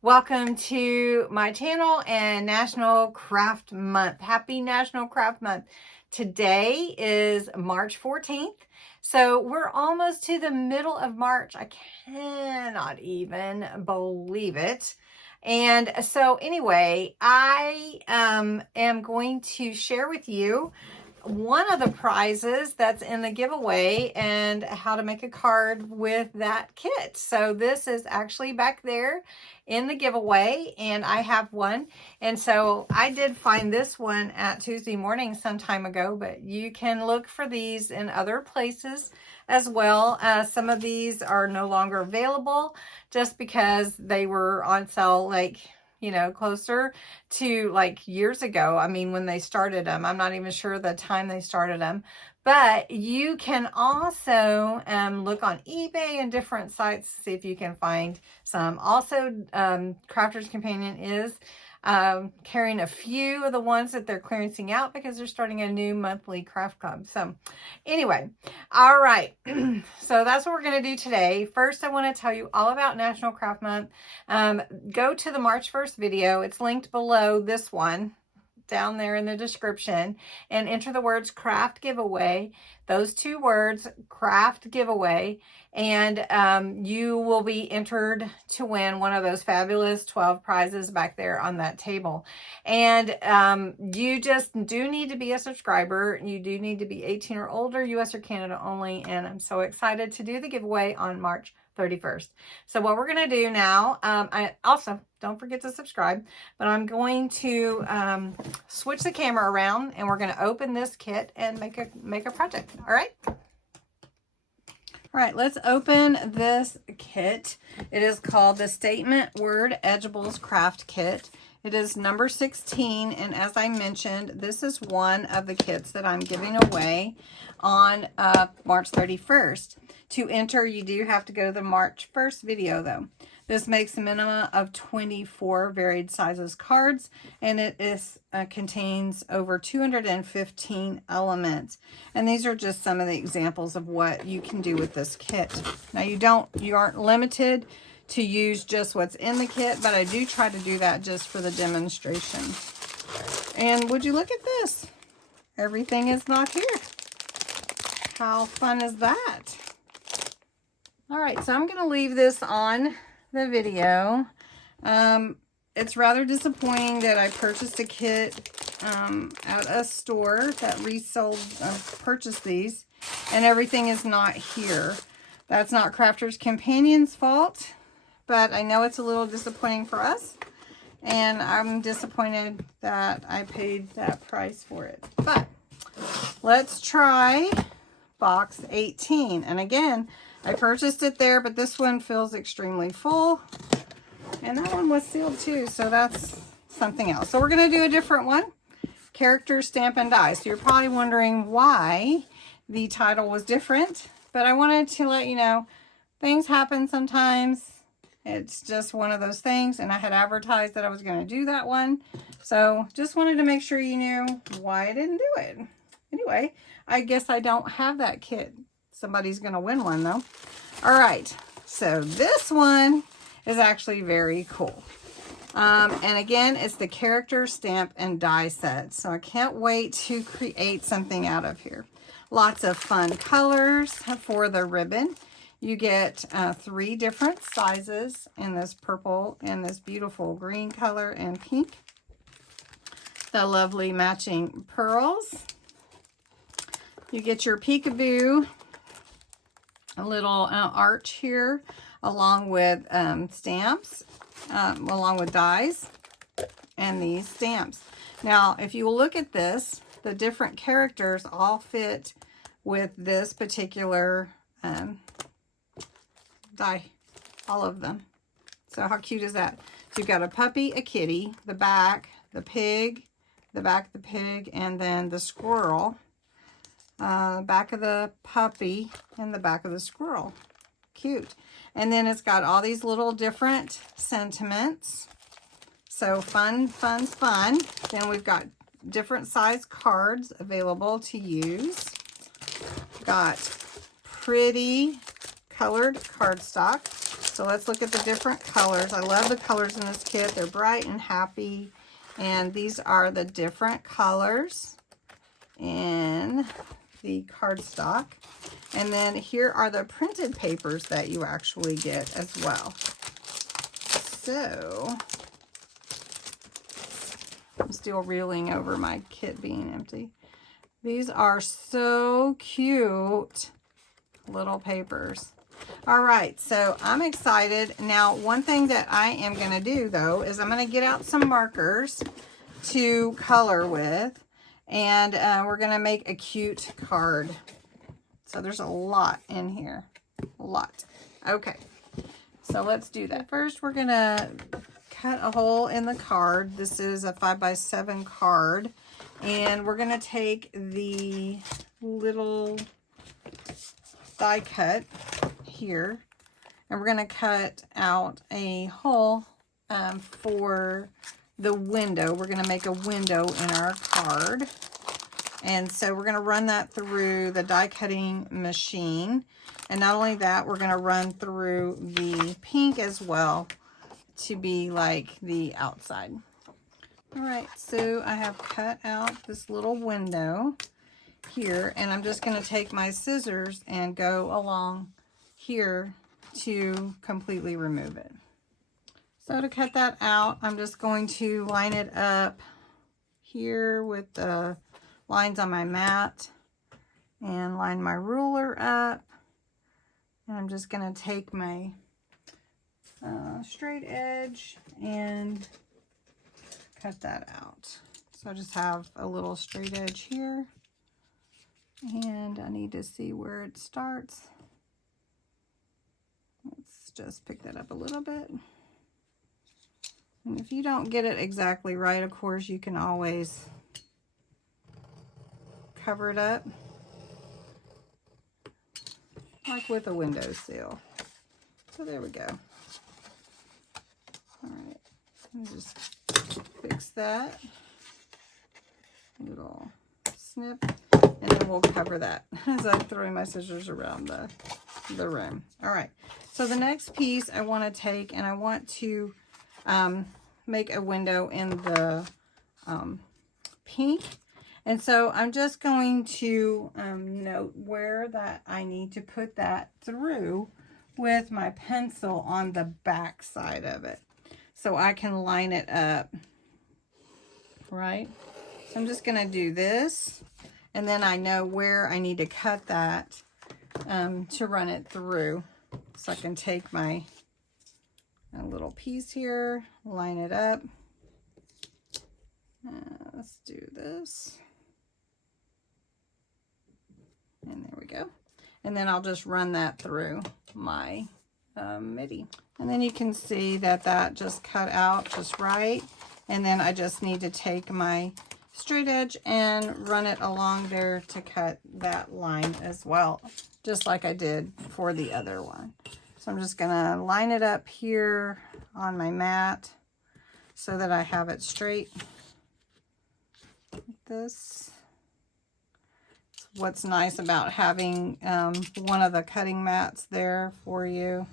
Welcome to my channel and National Craft Month. Happy National Craft Month. Today is March 14th. So we're almost to the middle of March. I cannot even believe it. And so anyway, I am going to share with you one of the prizes that's in the giveaway and how to make a card with that kit. So this is actually back there in the giveaway, and I have one. And so I did find this one at Tuesday morning some time ago, but you can look for these in other places as well. Some of these are no longer available just because they were on sale, like, you know, closer to like years ago. I mean, when they started them, I'm not even sure the time they started them, but you can also look on eBay and different sites to see if you can find some. Also, Crafter's Companion is carrying a few of the ones that they're clearancing out because they're starting a new monthly craft club. So anyway, all right. So that's what we're going to do today. First, I want to tell you all about National Craft Month. Go to the March 1st video. It's linked below this one, down there in the description, and enter the words craft giveaway, those two words, craft giveaway, and you will be entered to win one of those fabulous 12 prizes back there on that table. And you just do need to be a subscriber. You do need to be 18 or older, US or Canada only, and I'm so excited to do the giveaway on March 31st. So what we're going to do now, I also don't forget to subscribe, but I'm going to switch the camera around, and we're going to open this kit and make a project. All right. All right, let's open this kit. It is called the Statement Word Edgeables Craft Kit. It is number 16, and as I mentioned, this is one of the kits that I'm giving away on March 31st. To enter, you do have to go to the March 1st video, though. This makes a minimum of 24 varied sizes cards, and it is contains over 215 elements. And these are just some of the examples of what you can do with this kit. Now, you aren't limited to use just what's in the kit, but I do try to do that just for the demonstration. And would you look at this? Everything is not here. How fun is that? All right, so I'm going to leave this on the video. It's rather disappointing that I purchased a kit at a store that resold, purchased these, and everything is not here. That's not Crafter's Companion's fault, but I know it's a little disappointing for us, and I'm disappointed that I paid that price for it. But let's try box 18. And again, I purchased it there, but this one feels extremely full. And that one was sealed too, so that's something else. So we're going to do a different one. Character, Stamp, and Die. So you're probably wondering why the title was different. But I wanted to let you know, things happen sometimes. It's just one of those things. And I had advertised that I was going to do that one. So just wanted to make sure you knew why I didn't do it. Anyway, I guess I don't have that kit. Somebody's going to win one, though. All right. So this one is actually very cool. And again, it's the Character, Stamp, and Die set. So I can't wait to create something out of here. Lots of fun colors for the ribbon. You get 3 different sizes in this purple and this beautiful green color and pink. The lovely matching pearls. You get your peekaboo, a little arch here, along with stamps, along with dies, and these stamps. Now, if you look at this, the different characters all fit with this particular die, all of them. So how cute is that? So you've got a puppy, a kitty, the back, the pig, the back of the pig, and then the squirrel. Back of the puppy and the back of the squirrel. Cute. And then it's got all these little different sentiments. So fun, fun, fun. Then we've got different size cards available to use. Got pretty colored cardstock. So let's look at the different colors. I love the colors in this kit. They're bright and happy. And these are the different colors in the cardstock. And then here are the printed papers that you actually get as well. So I'm still reeling over my kit being empty. These are so cute little papers. All right, so I'm excited. Now, one thing that I am going to do, though, is I'm going to get out some markers to color with, and we're going to make a cute card. So there's a lot in here, a lot. Okay, so let's do that. First, we're going to cut a hole in the card. This is a 5x7 card, and we're going to take the little die cut here, and we're going to cut out a hole for the window. We're going to make a window in our card, and so we're going to run that through the die cutting machine. And not only that, we're going to run through the pink as well to be like the outside. All right, so I have cut out this little window here, and I'm just going to take my scissors and go along here to completely remove it. So to cut that out, I'm just going to line it up here with the lines on my mat and line my ruler up. And I'm just going to take my straight edge and cut that out. So I just have a little straight edge here, and I need to see where it starts. Let's just pick that up a little bit. And if you don't get it exactly right, of course, you can always cover it up, like with a windowsill. So there we go. All right, let me just fix that little snip, and then we'll cover that as I'm throwing my scissors around the room. All right, so the next piece I want to take, and I want to make a window in the pink. And so I'm just going to note where that I need to put that through with my pencil on the back side of it, so I can line it up, right? So I'm just going to do this, and then I know where I need to cut that to run it through. So I can take my little piece here, line it up. Let's do this. And there we go. And then I'll just run that through my MIDI. And then you can see that that just cut out just right. And then I just need to take my straight edge and run it along there to cut that line as well, just like I did for the other one. So I'm just gonna line it up here on my mat so that I have it straight. Like this. What's nice about having one of the cutting mats there for you.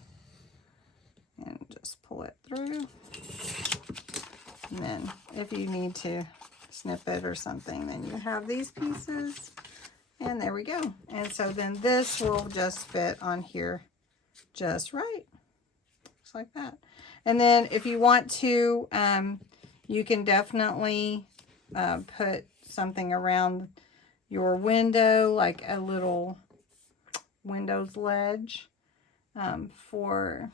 And just pull it through. And then if you need to snip it or something, then you have these pieces. And there we go. And so then this will just fit on here just right. Just like that. And then if you want to, you can definitely put something around your window, like a little Windows ledge for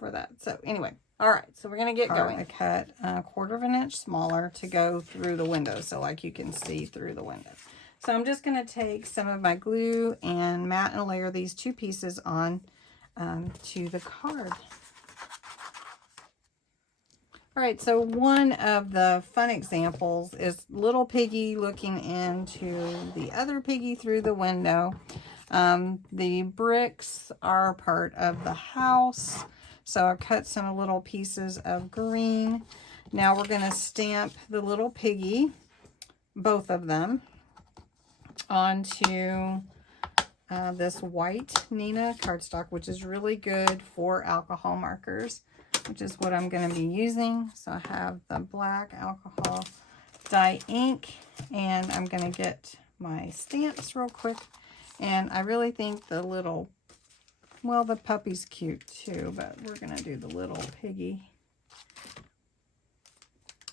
that. So anyway, all right, so we're gonna get going. I cut a 1/4 of an inch smaller to go through the window, so like you can see through the window. So I'm just gonna take some of my glue and mat and layer these two pieces on to the card. All right, so one of the fun examples is little piggy looking into the other piggy through the window. The bricks are part of the house, so I cut some little pieces of green. Now we're going to stamp the little piggy, both of them, onto this white Nina cardstock, which is really good for alcohol markers, which is what I'm going to be using. So I have the black alcohol dye ink, and I'm going to get my stamps real quick. And I really think the little, well, the puppy's cute too, but we're going to do the little piggy.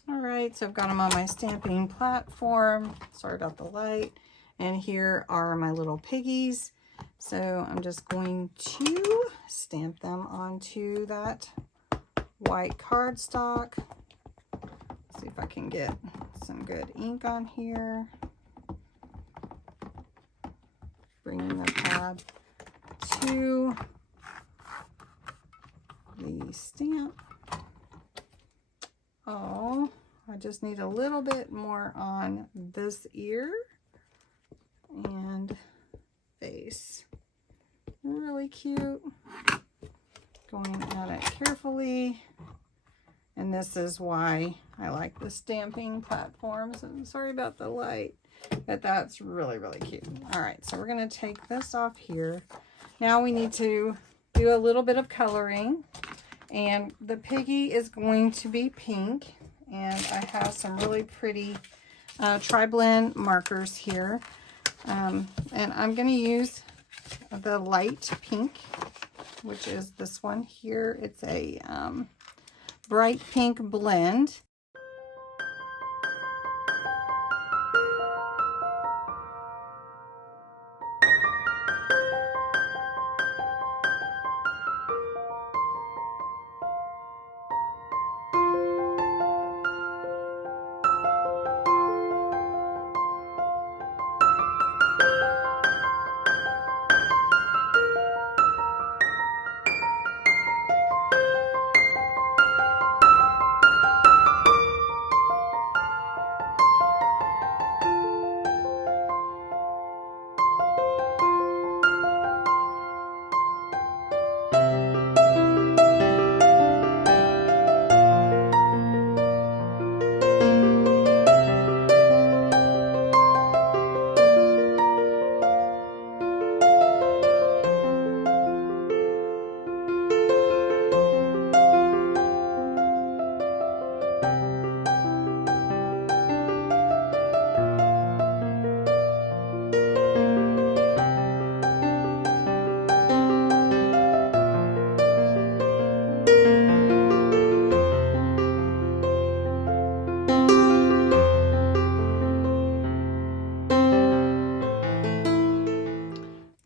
All right, so I've got them on my stamping platform. Sorry about the light. And here are my little piggies. So I'm just going to stamp them onto that white cardstock. See if I can get some good ink on here. Bringing the pad to the stamp. Oh, I just need a little bit more on this ear and face. Really cute. Going at it carefully. And this is why I like the stamping platforms. I'm sorry about the light, but that's really, really cute. All right, so we're going to take this off here. Now we need to do a little bit of coloring. And the piggy is going to be pink. And I have some really pretty tri-blend markers here. And I'm going to use the light pink, which is this one here. It's a bright pink blend.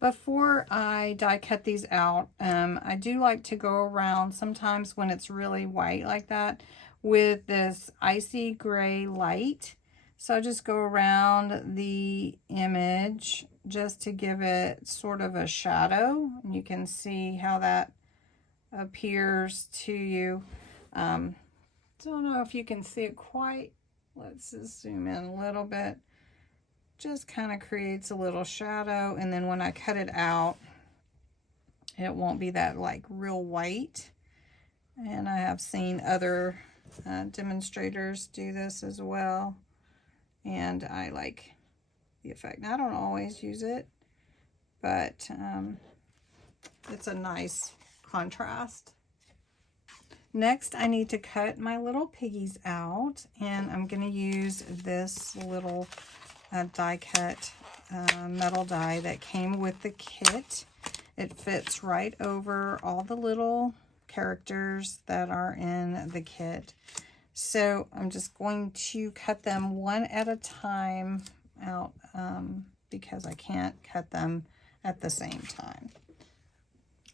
Before I die cut these out, I do like to go around sometimes when it's really white like that with this icy gray light. So I just go around the image just to give it sort of a shadow. And you can see how that appears to you. Don't know if you can see it quite. Let's just zoom in a little bit. Just kind of creates a little shadow, and then when I cut it out, it won't be that like real white. And I have seen other demonstrators do this as well, and I like the effect. Now, I don't always use it, but it's a nice contrast. Next, I need to cut my little piggies out, and I'm going to use this little die cut metal die that came with the kit. It fits right over all the little characters that are in the kit. So I'm just going to cut them one at a time out because I can't cut them at the same time.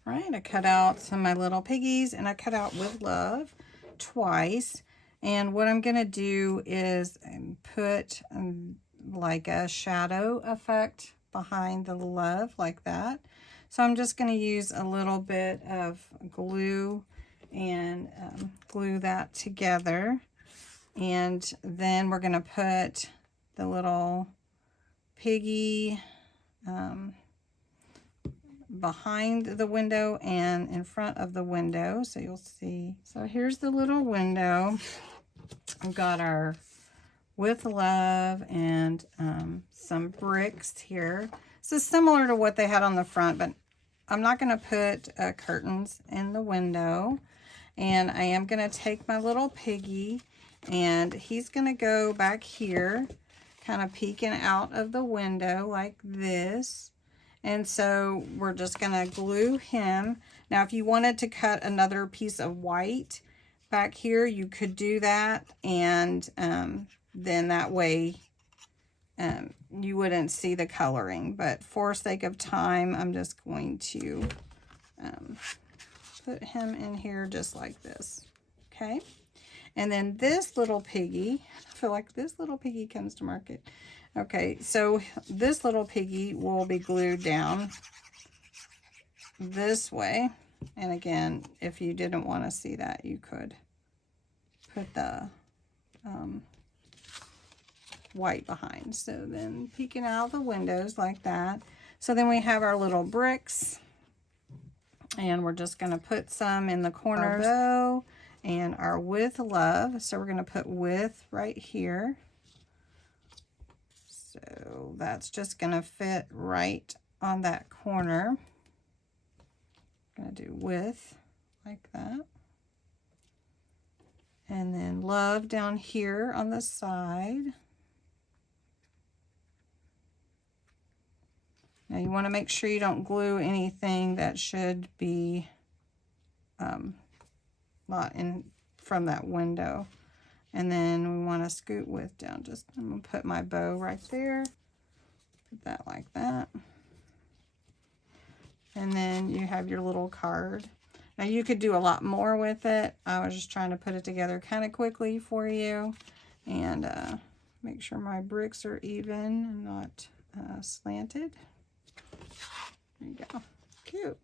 All right, I cut out some of my little piggies, and I cut out with love twice. And what I'm going to do is put like a shadow effect behind the love like that. So I'm just going to use a little bit of glue and glue that together. And then we're going to put the little piggy behind the window and in front of the window, so you'll see. So here's the little window. We've got our with love and some bricks here. This is similar to what they had on the front, but I'm not going to put curtains in the window. And I am going to take my little piggy, and he's going to go back here, kind of peeking out of the window like this. And so we're just going to glue him. Now, if you wanted to cut another piece of white back here, you could do that. And then that way you wouldn't see the coloring. But for sake of time, I'm just going to put him in here just like this. Okay. And then this little piggy, I feel like this little piggy comes to market. Okay, so this little piggy will be glued down this way. And again, if you didn't want to see that, you could put the white behind. So then peeking out the windows like that. So then we have our little bricks. And we're just going to put some in the corners. Our bow and our with love. So we're going to put with right here. So that's just going to fit right on that corner. I'm going to do with like that. And then love down here on the side. Now you want to make sure you don't glue anything that should be not in from that window. And then we want to scoot with down. Just I'm going to put my bow right there. Put that like that. And then you have your little card. Now you could do a lot more with it. I was just trying to put it together kind of quickly for you. And make sure my bricks are even and not slanted. There you go. Cute.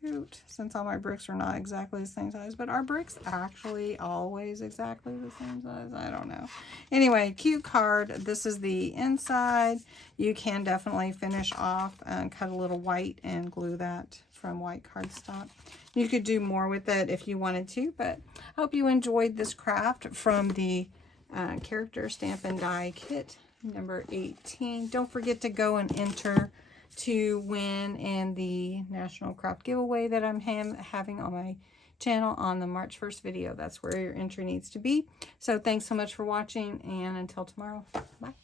Cute. Since all my bricks are not exactly the same size, but are bricks actually always exactly the same size? I don't know. Anyway, cute card. This is the inside. You can definitely finish off and cut a little white and glue that from white cardstock. You could do more with it if you wanted to, but I hope you enjoyed this craft from the character stamp and die kit number 18. Don't forget to go and enter to win in the National Craft giveaway that I'm having on my channel on the March 1st video. That's where your entry needs to be. So thanks so much for watching, and until tomorrow, bye.